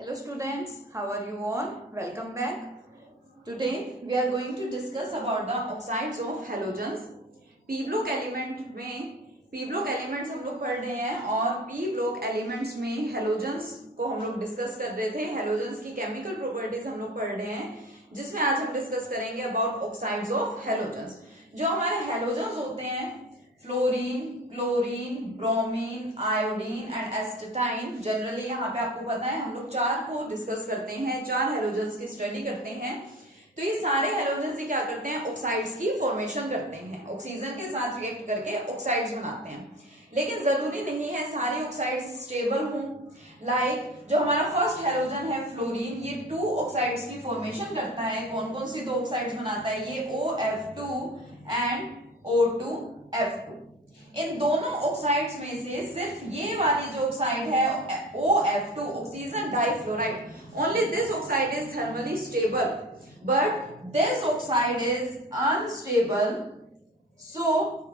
Hello students, how are you all? Welcome back. Today we are going to discuss about the oxides of halogens. p block element में p block elements हम लोग पढ़ रहे हैं और p block elements में halogens को हम लोग डिस्कस कर रहे थे. हेलोजेंस की केमिकल प्रॉपर्टीज हम लोग पढ़ रहे हैं जिसमें आज हम डिस्कस करेंगे अबाउट ऑक्साइड्स ऑफ हेलोजेंस. जो हमारे हेलोजेंस होते हैं fluorine, chlorine, bromine, iodine and astatine. Generally यहाँ पे आपको पता है हम लोग चार को डिस्कस करते हैं, चार हेलोजेंस की स्टडी करते हैं. तो ये सारे हेलोजेंस क्या करते हैं, ऑक्साइड्स की फॉर्मेशन करते हैं, ऑक्सीजन के साथ रिएक्ट करके ऑक्साइड्स बनाते हैं. लेकिन जरूरी नहीं है सारी ऑक्साइड्स स्टेबल हों. लाइक जो हमारा फर्स्ट हेलोजन है फ्लोरीन, ये 2 ऑक्साइड्स की फॉर्मेशन करता है. कौन कौन सी 2 ऑक्साइड्स बनाता है, ये OF2 एंड O2F2. इन दोनों ऑक्साइड्स में से सिर्फ ये वाली जो ऑक्साइड है OF2, oxygen difluoride, only this oxide is thermally stable, but this oxide is unstable, so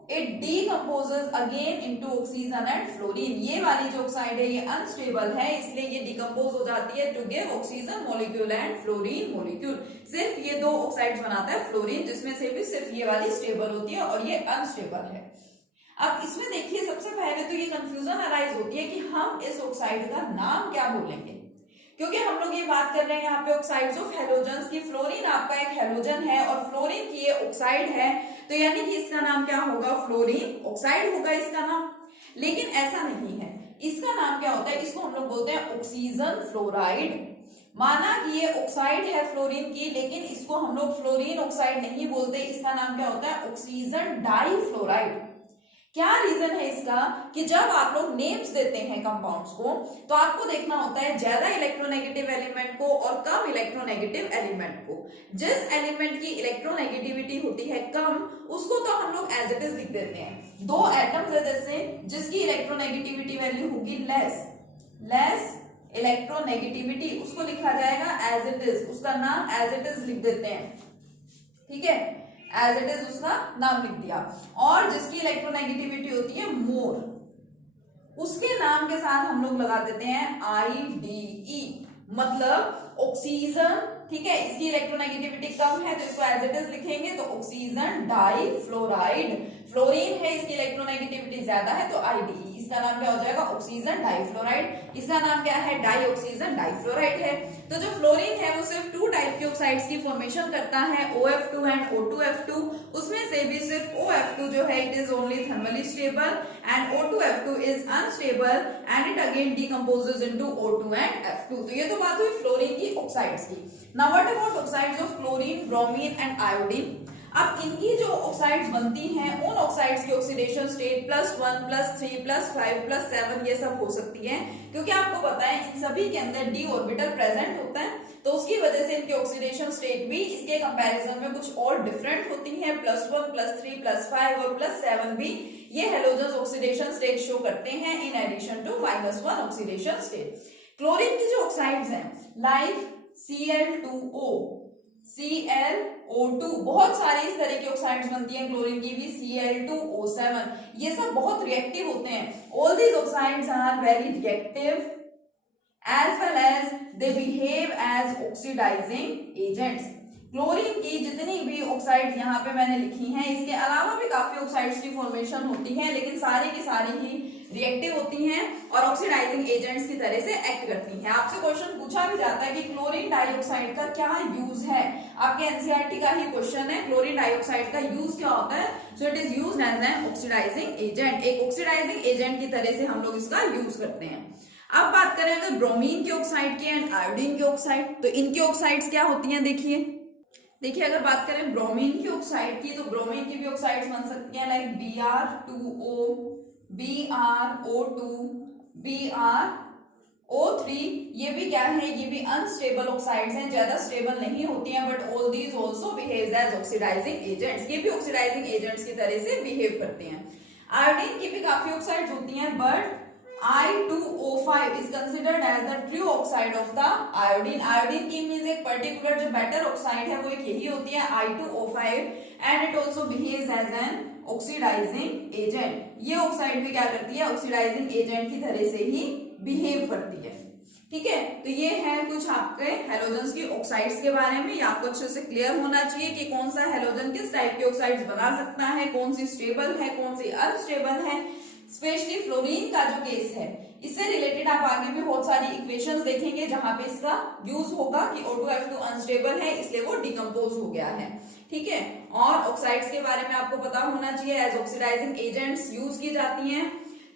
it decomposes again into oxygen and fluorine. ये वाली जो ऑक्साइड है ये अनस्टेबल है, इसलिए ये डिकम्पोज हो जाती है to give oxygen molecule and fluorine molecule. सिर्फ ये 2 ऑक्साइड्स बनाता है फ्लोरीन, जिसमें से भी सिर्फ ये वाली स्टेबल होती है और ये अनस्टेबल है. अब इसमें देखिए सबसे पहले तो ये कंफ्यूजन अराइज होती है कि हम इस ऑक्साइड का नाम क्या बोलेंगे, क्योंकि हम लोग ये बात कर रहे हैं यहाँ पे ऑक्साइड्स ऑफ हेलोजेंस की. फ्लोरीन आपका एक हेलोजन है और फ्लोरीन की ये ऑक्साइड है, तो यानी कि इसका नाम क्या होगा, फ्लोरीन ऑक्साइड होगा इसका नाम. लेकिन ऐसा नहीं है, इसका नाम क्या होता है, इसको हम लोग बोलते हैं ऑक्सीजन फ्लोराइड. माना कि ये ऑक्साइड है फ्लोरीन की, लेकिन इसको हम लोग फ्लोरीन ऑक्साइड नहीं बोलते, इसका नाम क्या होता है, ऑक्सीजन डाइफ्लोराइड. क्या रीजन है इसका कि जब आप लोग नेम्स देते हैं कंपाउंड्स को तो आपको देखना होता है ज्यादा इलेक्ट्रोनेगेटिव एलिमेंट को और कम इलेक्ट्रोनेगेटिव एलिमेंट को. जिस एलिमेंट की इलेक्ट्रोनेगेटिविटी होती है कम, उसको तो हम लोग एज इट इज लिख देते हैं. 2 एटम्स है जैसे जिसकी इलेक्ट्रोनेगेटिविटी वैल्यू होगी लेस इलेक्ट्रोनेगेटिविटी, उसको लिखा जाएगा एज इट इज, उसका नाम एज इट इज लिख देते हैं. ठीक है, एज इट इज उसका नाम लिख दिया. और जिसकी इलेक्ट्रोनेगेटिविटी होती है मोर, उसके नाम के साथ हम लोग लगा देते हैं IDE, मतलब ऑक्सीजन. ठीक है, इसकी इलेक्ट्रोनेगेटिविटी कम है तो इसको एज इट इज लिखेंगे तो ऑक्सीजन डाइफ्लोराइड. फ्लोरीन है, इसकी इलेक्ट्रोनेगेटिविटी ज्यादा है तो IDE, इसका नाम क्या हो जाएगा, ऑक्सीजन डाइफ्लोराइड. इसका नाम क्या है, डाइऑक्सीजन डाइफ्लोराइड है. तो जो फ्लोरीन है वो सिर्फ 2 टाइप की ऑक्साइड्स की फॉर्मेशन करता है, OF2 एंड O2F2. उसमें से भी सिर्फ OF2 जो है it is only thermally stable and O2F2 is unstable and it again decomposes into O2 and F2. तो ये तो बात हुई फ्लोरीन की ऑक्साइड्स की. Now what about oxides of chlorine, bromine and iodine. अब इनकी जो ऑक्साइड्स बनती हैं उन ऑक्साइड्स की ऑक्सीडेशन स्टेट +1, +3, +5, +7 ये सब हो सकती है, क्योंकि आपको पता है इन सभी के अंदर d ऑर्बिटल प्रेजेंट होता है, तो उसकी वजह से इनकी ऑक्सीडेशन स्टेट भी इसके कंपैरिजन में कुछ और डिफरेंट होती है. +1, +3, +5 और +7 भी ये हेलोजेंस ऑक्सीडेशन स्टेट शो करते हैं in addition to -1 oxidation state. Chlorine की जो ऑक्साइड्स हैं लाइक Cl2O, ClO2, बहुत सारी इस तरह की ऑक्साइड्स बनती हैं. क्लोरीन की भी Cl2O7, ये सब बहुत रिएक्टिव होते हैं. All these oxides are very reactive as well as they behave as oxidizing agents. Chlorine की जितनी भी ऑक्साइड्स यहाँ पे मैंने लिखी हैं, इसके अलावा भी काफी ऑक्साइड्स की फॉर्मेशन होती है, लेकिन सारी की सारी ही रिएक्टिव होती हैं और ऑक्सीडाइजिंग एजेंट्स की तरह से एक्ट करती हैं. आपसे क्वेश्चन पूछा भी जाता है कि क्लोरीन डाइऑक्साइड का क्या यूज है, आपके एनसीईआरटी का ही क्वेश्चन है, क्लोरीन डाइऑक्साइड का यूज क्या होता है. So it is used as an oxidizing agent, एक ऑक्सीडाइजिंग एजेंट की तरह से हम लोग इसका यूज करते हैं. अब बात करें अगर ब्रोमीन की ऑक्साइड की एंड आयोडीन की ऑक्साइड, तो इनकी ऑक्साइड्स क्या होती हैं. देखिए अगर बात करें ब्रोमीन की ऑक्साइड की, तो ब्रोमीन की भी ऑक्साइड्स बन सकती हैं like Br2O, Br O2, Br O3. ये भी क्या है, ये भी अनस्टेबल ऑक्साइड्स हैं, ज्यादा स्टेबल नहीं होती हैं, but all these also behaves as oxidizing agents. ये भी ऑक्सीडाइजिंग एजेंट्स की तरह से बिहेव करते हैं. आयोडीन की भी काफी ऑक्साइड्स होती हैं, but I2O5 is considered as the true oxide of the iodine. Iodine की मींस एक पर्टिकुलर जो बेटर ऑक्साइड है वो एक यही होती है I2O5 and it also behaves as an oxidizing agent. ये ऑक्साइड भी क्या करती है, ऑक्सीडाइजिंग एजेंट की तरह से ही बिहेव करती है. ठीक है, तो ये है कुछ आपके हेलोजन्स की ऑक्साइड्स के बारे में। ये आपको अच्छे से क्लियर होना चाहिए कि कौन सा हेलोजन किस टाइप के ऑक्साइड्स बना सकता है, कौन सी स्टेबल है, कौन सी अनस्टेबल है। स्पेशली फ्लोरीन का जो केस है, इससे रिलेटेड आप आगे भी बहुत सारी इक्वेशंस देखेंगे जहां पे इसका यूज होगा कि O2F2 अनस्टेबल है इसलिए वो डिकम्पोज हो गया है। ठीक है, और ऑक्साइड्स के बारे में आपको पता होना चाहिए एज ऑक्सीडाइजिंग एजेंट्स यूज की जाती हैं।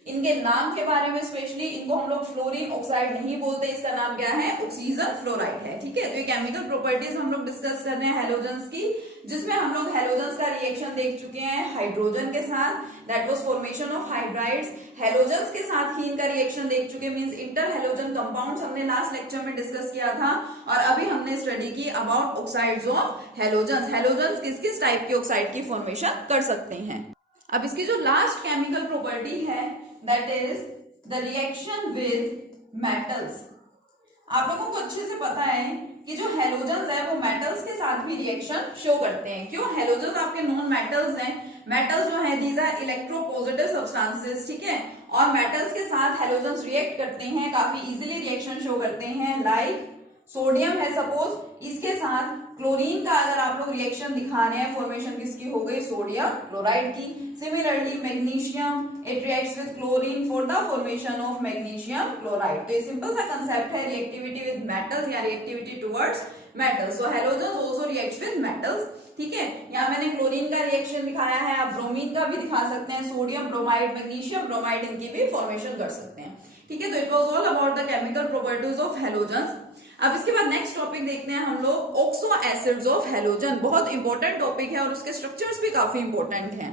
इनके नाम के बारे में स्पेशली, इनको हम लोग फ्लोरीन ऑक्साइड नहीं बोलते, इसका नाम क्या है, ऑक्सीजन फ्लोराइड है। ठीक है, तो ये केमिकल प्रॉपर्टीज हम लोग डिस्कस कर रहे हैं हेलोजन्स की, जिसमें हम लोग हेलोजन्स का रिएक्शन देख चुके हैं हाइड्रोजन के साथ, that was formation of hydrides. Halogens के साथ ही इनका रिएक्शन देख चुके, मींस इंटर हेलोजन कंपाउंड्स हमने लास्ट लेक्चर में डिस्कस किया था, और अभी हमने स्टडी की about oxides of halogens. Halogens किस किस टाइप की ऑक्साइड की फॉर्मेशन कर सकते हैं। अब इसकी जो लास्ट केमिकल प्रॉपर्टी है that is the reaction with metals। आप लोगों को अच्छे से पता है कि जो हेलोजन्स है वो मेटल्स के साथ भी रिएक्शन शो करते हैं। क्यों? हेलोजन्स आपके नॉन मेटल्स हैं। मेटल्स जो है दीज आर इलेक्ट्रोपॉजिटिव सब्सटेंसेस। ठीक है, और मेटल्स के साथ हेलोजन्स रिएक्ट करते हैं, काफी इजीली रिएक्शन शो करते हैं। लाइक सोडियम है सपोज, इसके साथ क्लोरीन का अगर आप लोग रिएक्शन दिखा रहे हैं, फॉर्मेशन किसकी हो गई, सोडियम क्लोराइड की। Similarly magnesium, it reacts with chlorine for the formation of magnesium chloride. तो ये सिंपल सा कंसेप्ट है, रिएक्टिविटी विद मेटल्स या reactivity towards metals. So halogens also reacts with metals. ठीक है, यहाँ मैंने क्लोरीन का रिएक्शन दिखाया है, आप ब्रोमीन का भी दिखा सकते हैं, सोडियम ब्रोमाइड, मैग्नीशियम ब्रोमाइड, इनकी भी फॉर्मेशन कर सकते हैं। ठीक है, तो it was all about the chemical properties of halogens. अब इसके बाद नेक्स्ट टॉपिक देखते हैं हम लोग, ऑक्सो एसिड्स ऑफ हेलोजन। बहुत इंपॉर्टेंट टॉपिक है और उसके स्ट्रक्चर्स भी काफी इंपॉर्टेंट हैं।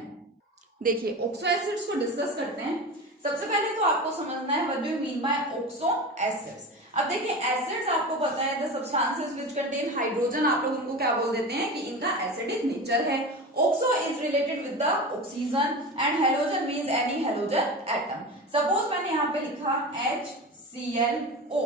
देखिए, ऑक्सो एसिड्स को डिस्कस करते हैं। सबसे पहले तो आपको समझना है what do you mean by oxo acids. अब देखिए, एसिड्स आपको पता है the substances which contain hydrogen, आप लोग उनको क्या बोल देते हैं कि इनका एसिडिक नेचर है। Oxo is related with the oxygen and halogen means any halogen atom. Suppose मैंने यहाँ पे लिखा HClO,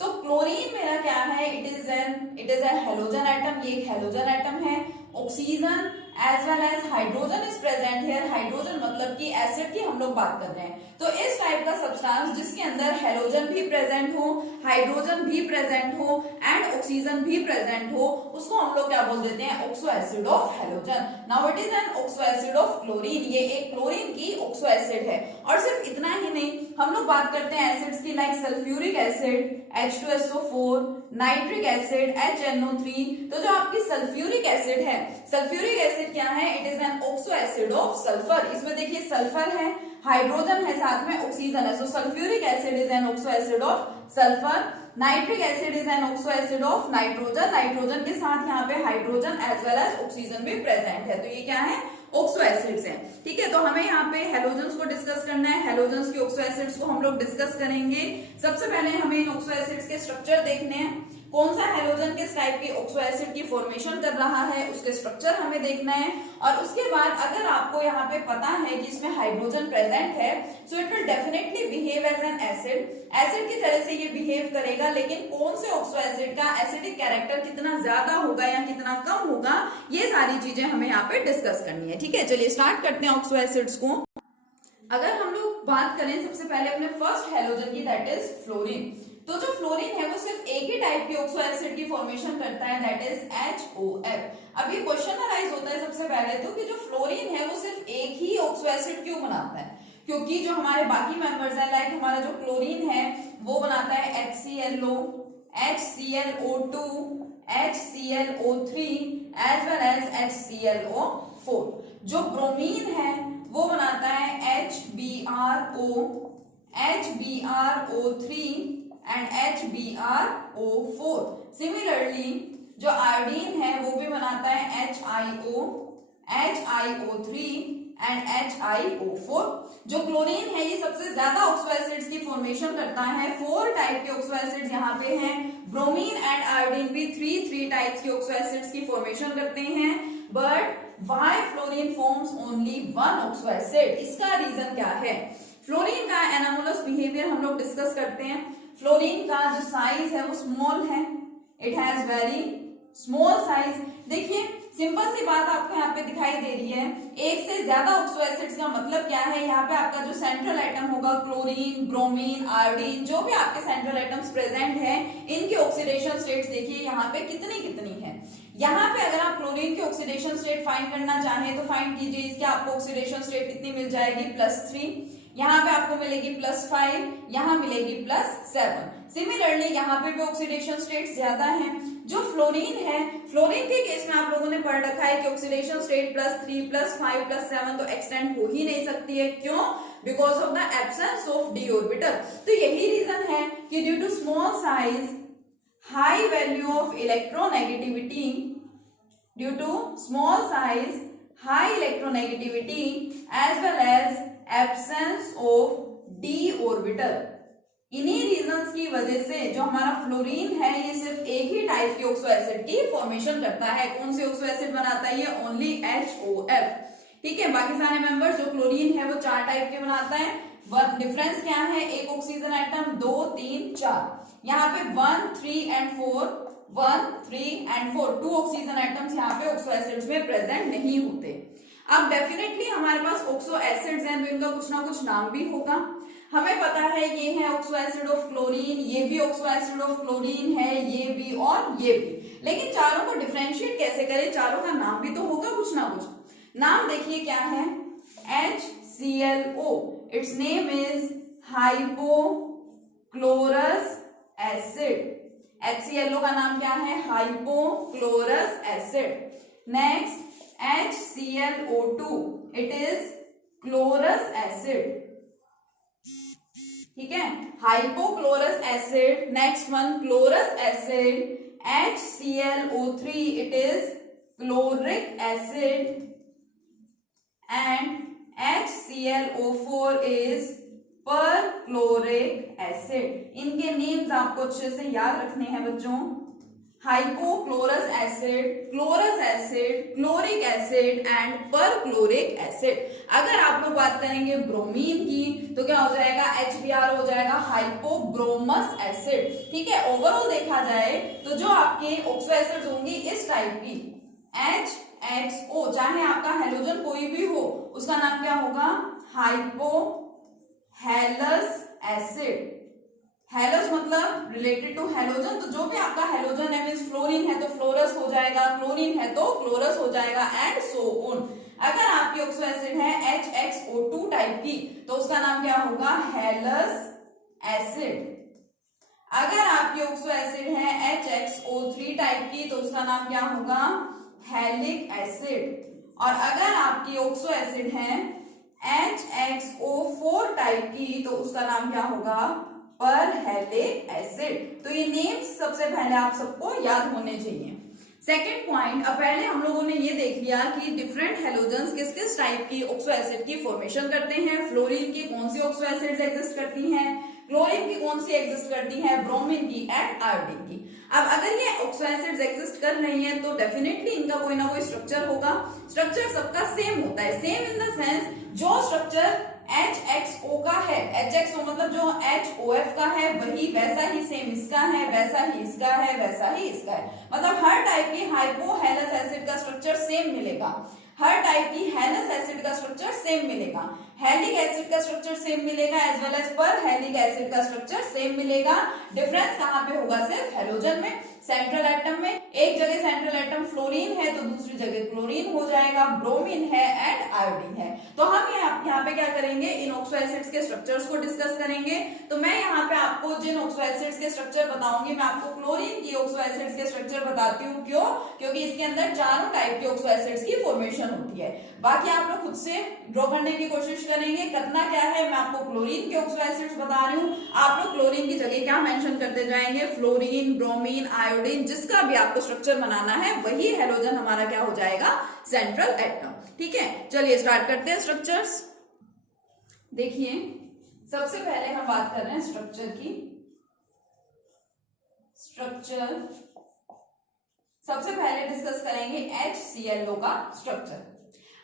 तो क्लोरीन मेरा क्या है, it is a halogen atom, ये एक हेलोजन एटम है। Oxygen as well as hydrogen is present here. Hydrogen मतलब कि एसिड की हम लोग बात कर रहे हैं, तो इस टाइप का सब्सटेंस जिसके अंदर हेलोजन भी प्रेजेंट हो, हाइड्रोजन भी प्रेजेंट हो एंड ऑक्सीजन भी प्रेजेंट हो, उसको हम लोग क्या बोल देते हैं, oxo acid of halogen. Now it is an oxo acid of chlorine, ये एक क्लोरीन की ऑक्सो एसिड है। और सिर्फ इतना ही नहीं, हम लोग बात करते हैं एसिड्स की, like sulphuric acid H2SO4, nitric acid HNO3। तो जो आपकी सल्फ्यूरिक एसिड है, सल्फ्यूरिक एसिड क्या है, it is an oxo acid of sulphur. इसमें देखिए सल्फर है, हाइड्रोजन है, साथ में ऑक्सीजन है, so sulphuric acid is an oxo acid of sulphur. Nitric acid is an oxo acid of nitrogen, nitrogen के साथ यहाँ पे hydrogen as well as oxygen भी प्रेजेंट है, तो ये क्या है, ऑक्सो एसिड्स हैं। ठीक है, तो हमें यहाँ पे हेलोजन्स को डिस्कस करना है, हेलोजन्स की ऑक्सो एसिड्स को हम लोग डिस्कस करेंगे। सबसे पहले हमें इन ऑक्सो एसिड्स के स्ट्रक्चर देखने हैं, कौन सा हेलोजन किस टाइप की ऑक्सो एसिड की फॉर्मेशन कर रहा है, उसके स्ट्रक्चर हमें देखना है। और उसके बाद अगर आपको यहाँ पे पता है कि इसमें हाइड्रोजन प्रेजेंट है, so it will definitely behave as an acid, acid की तरह से ये बिहेव करेगा। लेकिन कौन से ऑक्सो एसिड का एसिडिक कैरेक्टर कितना ज्यादा होगा या कितना कम होगा, ये सारी चीजें हमें यहाँ पे डिस्कस करनी है। ठीक है, चलिए स्टार्ट करते हैं ऑक्सो एसिड्स को। अगर हम लोग बात करें सबसे पहले अपने फर्स्ट हेलोजन की, दैट इज फ्लोरीन, तो जो फ्लोरीन है वो सिर्फ एक ही टाइप की ऑक्सो एसिड की फॉर्मेशन करता है, दैट इज HOF। अब ये क्वेश्चन अराइज होता है सबसे पहले तो कि जो फ्लोरीन है वो सिर्फ एक ही ऑक्सो एसिड क्यों बनाता है, क्योंकि जो हमारे बाकी मेंबर्स हैं, लाइक हमारा जो क्लोरीन है वो बनाता है HClO, HClO2, HClO3 as well as HClO4। जो ब्रोमीन है वो बनाता है HBrO, HBrO3 and HBrO4। Similarly जो आयोडीन है वो भी बनाता है HiO, HiO3 एंड HiO4। जो क्लोरीन है ये सबसे ज्यादा ऑक्सो एसिड्स की फॉर्मेशन करता है। 4 टाइप के ऑक्सो एसिड्स यहाँ पे हैं, ब्रोमीन एंड आयोडीन भी 3 टाइप्स के ऑक्सो एसिड्स की फॉर्मेशन करते हैं। But why fluorine forms only 1 oxo acid, इसका रीजन क्या है। फ्लोरीन का एनामोलस बिहेवियर हम लोग डिस्कस करते हैं। फ्लोरीन का जो साइज है वो स्मॉल है, it has very small size. देखिए सिंपल सी बात आपको यहाँ पे दिखाई दे रही है। एक से ज्यादा ऑक्सो एसिड्स का मतलब क्या है, यहाँ पे आपका जो सेंट्रल एटम होगा क्लोरीन, ब्रोमीन, आयोडीन, जो भी आपके सेंट्रल एटम्स प्रेजेंट हैं, इनकी ऑक्सीडेशन स्टेट्स देखिए यहाँ पे कितनी कितनी है। यहाँ पे अगर आप क्लोरीन की ऑक्सीडेशन स्टेट फाइंड करना चाहें तो फाइंड कीजिए, इसके आपको ऑक्सीडेशन स्टेट कितनी मिल जाएगी, +3, यहाँ पे आपको मिलेगी +5, यहाँ मिलेगी +7। सिमिलरली यहाँ पे भी ऑक्सीडेशन स्टेट्स ज्यादा हैं। जो फ्लोरीन है, फ्लोरीन के केस में आप लोगों ने पढ़ रखा है कि ऑक्सीडेशन स्टेट +3, +5, +7 तो एक्सटेंड हो ही नहीं सकती है। क्यों? Because of the absence of d orbital. तो यही रीजन है कि due to small size, high value of electronegativity, due to small size, high electronegativity as well as absence of d orbital, इन्हीं रीजंस की वजह से जो हमारा फ्लोरीन है ये सिर्फ एक ही टाइप की ऑक्सो एसिड की फॉर्मेशन करता है। कौन सी ऑक्सो एसिड बनाता है ये? Only HOF। ठीक है, बाकी सारे मेंबर्स जो क्लोरीन है वो 4 टाइप के बनाता है। वन डिफरेंस क्या है, एक ऑक्सीजन एटम, 2, 3, 4। यहाँ पे 1, 3 एंड 4, 1, 3 एंड 4 2 ऑक्सीजन एटम्स यहाँ पे ऑक्सो एसिड्स में प्रेजेंट नहीं होते। अब डेफिनेटली हमारे पास ऑक्सो एसिड्स हैं तो इनका कुछ ना कुछ नाम भी होगा। हमें पता है ये है ऑक्सो एसिड ऑफ क्लोरीन, ये भी ऑक्सो एसिड ऑफ क्लोरीन है, ये भी और ये भी। लेकिन चारों को डिफरेंशिएट कैसे करें, चारों का नाम भी तो होगा कुछ ना कुछ। नाम देखिए क्या है, HClO, its name is hypochlorous acid. HClO का नाम क्या है, hypochlorous acid. Next HClO2, it is chlorous acid. ठीक है, hypochlorous acid. Next one chlorous acid, HClO3, it is chloric acid. And HClO4 is perchloric acid. इनके names आपको अच्छे से याद रखने हैं बच्चों, hypochlorous acid, chlorous acid, chloric acid and perchloric acid. अगर आप लोग बात करेंगे ब्रोमीन की तो क्या हो जाएगा, HBr हो जाएगा, हाइपोब्रोमस एसिड। ठीक है, ओवरऑल देखा जाए तो जो आपके ऑक्सो एसिड्स होंगी इस टाइप की, HXO, चाहे आपका हेलोजन कोई भी हो उसका नाम क्या होगा, हाइपोहेलस एसिड। हेलोस मतलब रिलेटेड टू हेलोजन, तो जो भी आपका हेलोजन है मींस फ्लोरीन है तो फ्लोरस हो जाएगा, क्लोरीन है तो क्लोरस हो जाएगा एंड सो ऑन। अगर आपकी ऑक्सो एसिड है HXO2 टाइप की तो उसका नाम क्या होगा, हेलस एसिड। अगर आपकी ऑक्सो एसिड है HXO3 टाइप की तो उसका नाम क्या होगा, हेलिक एसिड। और अगर आपकी ऑक्सो एसिड है HXO4 टाइप की तो उसका नाम क्या होगा, परहेलिक एसिड। तो ये नेम्स सबसे पहले आप सबको याद होने चाहिए। सेकेंड पॉइंट, अब पहले हम लोगों ने ये देख लिया कि डिफरेंट हेलोजन्स किस किस टाइप की ऑक्सो एसिड की फॉर्मेशन करते हैं। फ्लोरीन की कौन सी ऑक्सो एसिड्स एग्जिस्ट करती हैं, क्लोरीन की कौन सी एग्जिस्ट करती है, ब्रोमीन की एंड आयोडीन की। अब अगर ये ऑक्सो एसिड्स एग्जिस्ट कर रही हैं तो डेफिनेटली इनका कोई ना कोई स्ट्रक्चर होगा। स्ट्रक्चर सबका सेम होता है, सेम इन द सेंस जो स्ट्रक्चर HXO का है, HXO मतलब जो HOF का है वही वैसा ही सेम इसका है, वैसा ही इसका है, वैसा ही इसका है। मतलब हर टाइप की हाइपोहेलस एसिड का स्ट्रक्चर सेम मिलेगा, हर टाइप की हेलस एसिड का स्ट्रक्चर सेम मिलेगा, हेलिक एसिड का स्ट्रक्चर सेम मिलेगा एज वेल एज परहेलिक एसिड का स्ट्रक्चर सेम मिलेगा। डिफरेंस कहां पे होगा, सिर्फ हेलोजन में, सेंट्रल एटम में। एक जगह सेंट्रल एटम फ्लोरीन है तो दूसरी जगह क्लोरीन हो जाएगा, ब्रोमीन है एंड आयोडीन है। तो हम यहाँ पे क्या करेंगे, इन ऑक्सो एसिड्स के स्ट्रक्चर्स को डिस्कस करेंगे। तो मैं यहाँ पे आपको जिन ऑक्सो एसिड्स के स्ट्रक्चर बताऊंगी, मैं आपको क्लोरीन की ऑक्सो एसिड्स के स्ट्रक्चर बताती हूँ। क्यों? क्योंकि इसके अंदर चारों टाइप के ऑक्सो एसिड्स की फॉर्मेशन होती है। बाकी आप लोग खुद से ड्रॉ करने की कोशिश करेंगे। करना क्या है, मैं आपको क्लोरीन के ऑक्सो एसिड्स बता रही हूँ, आप लोग क्लोरीन की जगह क्या मेंशन करते जाएंगे, फ्लोरीन, ब्रोमीन, आयोडीन, जिसका भी आपको स्ट्रक्चर बनाना है वही हेलोजन हमारा क्या हो जाएगा, सेंट्रल एटम। ठीक है, चलिए स्टार्ट करते हैं स्ट्रक्चर्स। देखिए सबसे पहले हम बात कर रहे हैं स्ट्रक्चर की। स्ट्रक्चर सबसे पहले डिस्कस करेंगे HClO का स्ट्रक्चर।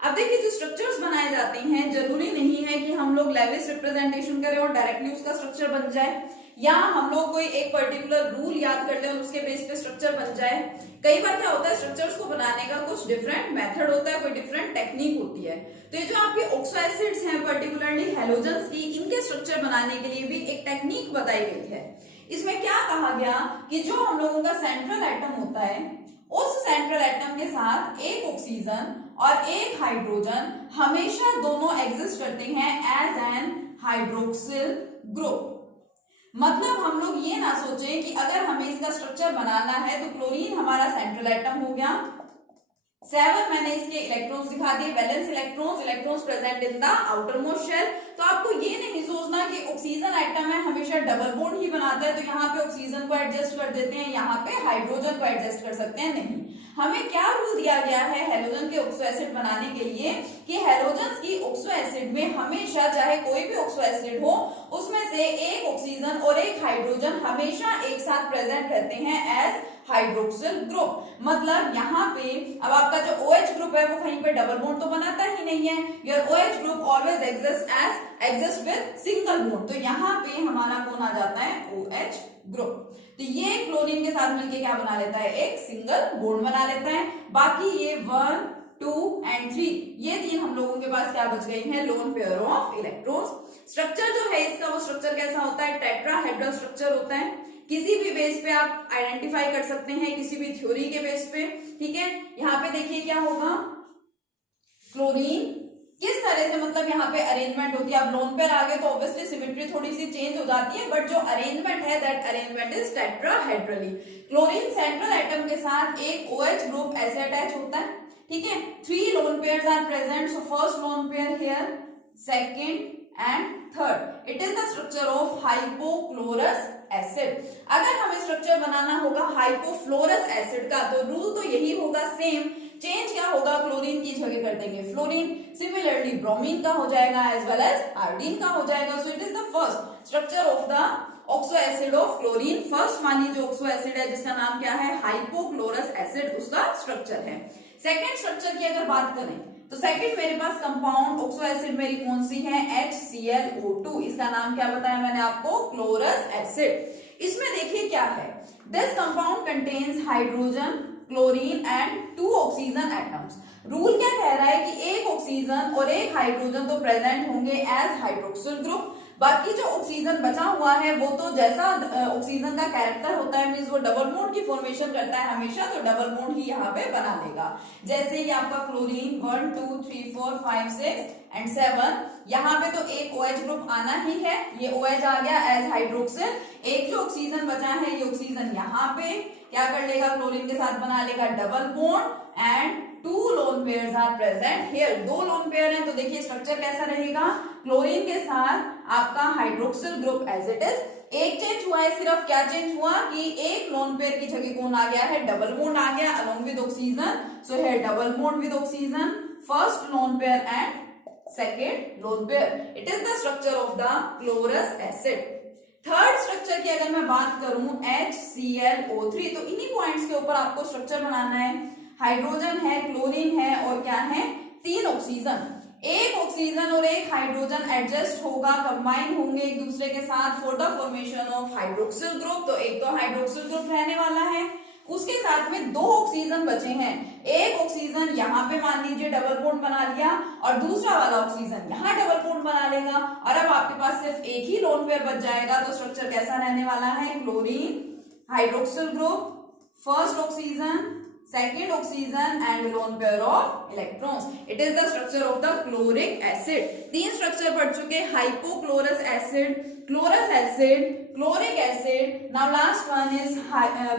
अब देखिए जो स्ट्रक्चर्स बनाए जाते हैं जरूरी नहीं है कि हम लोग लेविस रिप्रेजेंटेशन करें और डायरेक्टली उसका स्ट्रक्चर बन जाए। या हम लोग कोई एक पर्टिकुलर रूल याद कर ले और उसके बेस पे स्ट्रक्चर बन जाए। कई बार क्या होता है, स्ट्रक्चर्स को बनाने का कुछ डिफरेंट मेथड होता है, कोई डिफरेंट टेक्निक होती है। तो ये जो आपके ऑक्सो एसिड्स हैं, पर्टिकुलरली हैलोजेंस की, इनके स्ट्रक्चर बनाने के लिए भी एक टेक्निक बताई गई है। इसमें क्या कहा गया कि जो हम लोगों का सेंट्रल एटम होता है, उस सेंट्रल एटम के साथ एक ऑक्सीजन और एक हाइड्रोजन हमेशा दोनों एग्जिस्ट करते हैं एज एन हाइड्रोक्सिल ग्रुप। मतलब हम लोग ये ना सोचें कि अगर हमें इसका स्ट्रक्चर बनाना है तो क्लोरीन हमारा सेंट्रल एटम हो गया, 7 मैंने इसके इलेक्ट्रॉन्स दिखा दिए, valence electrons present in the outermost shell. तो आपको ये नहीं सोचना कि ऑक्सीजन एटम है हमेशा डबल बॉन्ड ही बनाता है, तो यहाँ पे ऑक्सीजन को एडजस्ट कर देते हैं, यहाँ पे हाइड्रोजन को एडजस्ट कर सकते हैं, नहीं। हमें क्या रूल दिया गया है हैलोजन के ऑक्सो एसिड बनाने के लिए कि हैलोजन्स की ऑक्सो एसिड में हमेशा, चाहे कोई भी ऑक्सो एसिड हो, उसमें से एक ऑक्सीजन और एक हाइड्रोजन हमेशा एक साथ प्रेजेंट रहते हैं एज हाइड्रोक्सिल ग्रुप। मतलब यहाँ पे अब आपका जो OH ग्रुप है वो कहीं पे डबल बॉन्ड तो बनाता ही नहीं है, your OH group always exist with single bond. तो यहाँ पे हमारा कौन आ जाता है, OH ग्रुप। तो ये क्लोरीन के साथ मिलके क्या बना लेता है, एक सिंगल बॉन्ड बना लेता है। बाकी ये 1, 2 and 3 ये 3 हम लोगों के पास क्या बच गई हैं, lone pair of electrons. Structure जो है इसका, वो स्ट्रक्चर कैसा होता है, टेट्राहेड्रल स्ट्रक्चर होता है। किसी भी बेस पे आप आइडेंटिफाई कर सकते हैं, किसी भी थ्योरी के बेस पे, ठीक है। यहाँ पे देखिए क्या होगा, क्लोरीन किस तरह से, मतलब यहाँ पे अरेंजमेंट होती है। अब लोन पेयर आ गए तो ऑब्वियसली सिमेट्री थोड़ी सी चेंज हो जाती है, बट जो अरेंजमेंट है that arrangement is tetrahedrally. Chlorine central atom के साथ एक OH ग्रुप ऐसे अटैच होता है, ठीक है। 3 lone pairs are present, so first lone pair here, second and third. It is the structure of hypochlorous acid. अगर हमें स्ट्रक्चर बनाना होगा हाइपोफ्लोरस एसिड का, तो रूल तो यही होगा सेम, चेंज क्या होगा, क्लोरीन की जगह कर देंगे फ्लोरीन, सिमिलरली ब्रोमीन का हो जाएगा एज वेल एज आयोडीन का हो जाएगा। सो it is the first structure of the oxo acid of chlorine. First मानिए जो ऑक्सो एसिड है जिसका नाम क्या है, हाइपोक्लोरस एसिड, उसका स्ट्रक्चर है। सेकेंड स्ट्रक्चर की अगर बात करें तो सेकंड मेरे पास कंपाउंड ऑक्सो एसिड मेरी कौन सी है, HClO2। इसका नाम क्या बताया मैंने आपको, क्लोरस एसिड। इसमें देखिए क्या है, this compound contains hydrogen, chlorine and 2 oxygen atoms. Rule क्या कह रहा है कि एक ऑक्सीजन और एक हाइड्रोजन तो प्रेजेंट होंगे एज हाइड्रोक्सिल ग्रुप। बाकी जो ऑक्सीजन बचा हुआ है वो तो जैसा ऑक्सीजन का कैरेक्टर होता है, मींस वो डबल बॉन्ड की फॉर्मेशन करता है हमेशा, तो डबल बॉन्ड ही यहाँ पे बना लेगा। जैसे ये आपका क्लोरीन 1, 2, 3, 4, 5, 6 एंड 7, यहाँ पे तो एक OH ग्रुप आना ही है, ये OH आ गया एज हाइड्रोक्सिल। एक जो ऑक्सीजन बचा है, ये ऑक्सीजन यहाँ पे क्या कर लेगा, क्लोरीन के साथ बना लेगा double bond and 2 lone pairs are present here. 2 lone pair हैं, तो देखिए स्ट्रक्चर कैसा रहेगा, क्लोरीन के साथ आपका hydroxyl group as it is. एक चेंज हुआ है, सिर्फ क्या चेंज हुआ कि एक लोन पेयर की जगह कौन आ गया है, डबल बॉन्ड आ गया along with oxygen. So here double bond with oxygen, first lone pair and second lone pair. It is the structure of the chlorous acid. Third structure की अगर मैं बात करूं, HClO3, तो इन्हीं पॉइंट्स के ऊपर आपको स्ट्रक्चर बनाना है। हाइड्रोजन है, क्लोरीन है और क्या है, 3 ऑक्सीजन। एक ऑक्सीजन और एक हाइड्रोजन एडजस्ट होगा, कंबाइन होंगे एक दूसरे के साथ for the formation of hydroxyl group. तो एक तो हाइड्रोक्सिल ग्रुप रहने वाला है, उसके साथ में 2 ऑक्सीजन बचे हैं। एक ऑक्सीजन यहाँ पे मान लीजिए डबल बॉन्ड बना लिया और दूसरा वाला ऑक्सीजन यहाँ डबल बॉन्ड बना लेगा, और अब आपके पास सिर्फ एक ही लोन पेयर बच जाएगा। तो स्ट्रक्चर कैसा रहने वाला है, chlorine hydroxyl group, first oxygen, second oxygen and lone pair of electrons. It is the structure of the chloric acid. 3 structure पढ़ चुके, hypochlorous acid, chlorous acid, chloric acid. Now last one is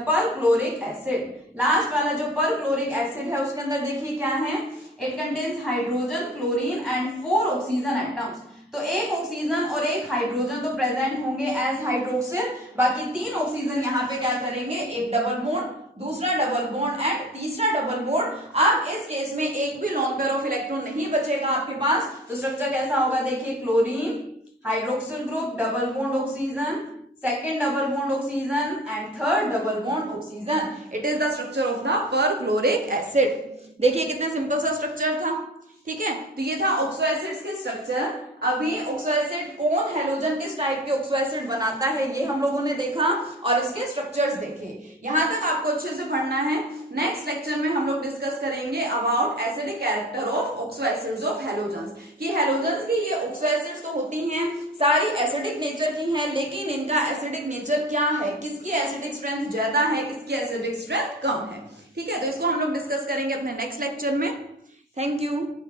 perchloric acid. Last वाला जो perchloric acid है उसके अंदर देखिए क्या है, it contains hydrogen, chlorine and 4 oxygen atoms. तो एक ऑक्सीजन और एक हाइड्रोजन तो प्रेजेंट होंगे एज हाइड्रोक्सिल, बाकी 3 ऑक्सीजन यहाँ पे क्या करेंगे, एक डबल बॉन्ड, दूसरा डबल बॉन्ड एंड तीसरा डबल बॉन्ड। अब इस केस में एक भी लोन पेयर ऑफ इलेक्ट्रॉन नहीं बचेगा आपके पास, तो स्ट्रक्चर कैसा होगा, देखिए chlorine hydroxyl group, double bond oxygen, second double bond oxygen and third double bond oxygen. It is the structure of the perchloric acid. देखिए कितना सिंपल सा स्ट्रक्चर था। ठीक है, तो ये था ऑक्सो एसिड्स के स्ट्रक्चर। अभी ऑक्सो एसिड कौन हैलोजन किस टाइप के ऑक्सो एसिड बनाता है ये हम लोगों ने देखा और इसके स्ट्रक्चर्स देखे। यहां तक आपको अच्छे से पढ़ना है। नेक्स्ट लेक्चर में हम लोग डिस्कस करेंगे about acidic character of oxo acids of halogens, कि हैलोजेंस की ये ऑक्सो एसिड्स तो होती हैं, सारी एसिडिक नेचर की हैं, लेकिन इनका एसिडिक नेचर क्या है, किसकी एसिडिक स्ट्रेंथ ज्यादा है, किसकी एसिडिक स्ट्रेंथ कम है। ठीक है, तो इसको हम लोग डिस्कस करेंगे अपने नेक्स्ट लेक्चर में। Thank you.